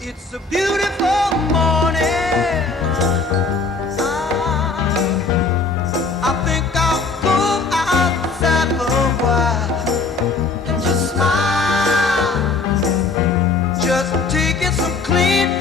It's a beautiful morning. I think I'll go outside for a while and just smile. Just taking some clean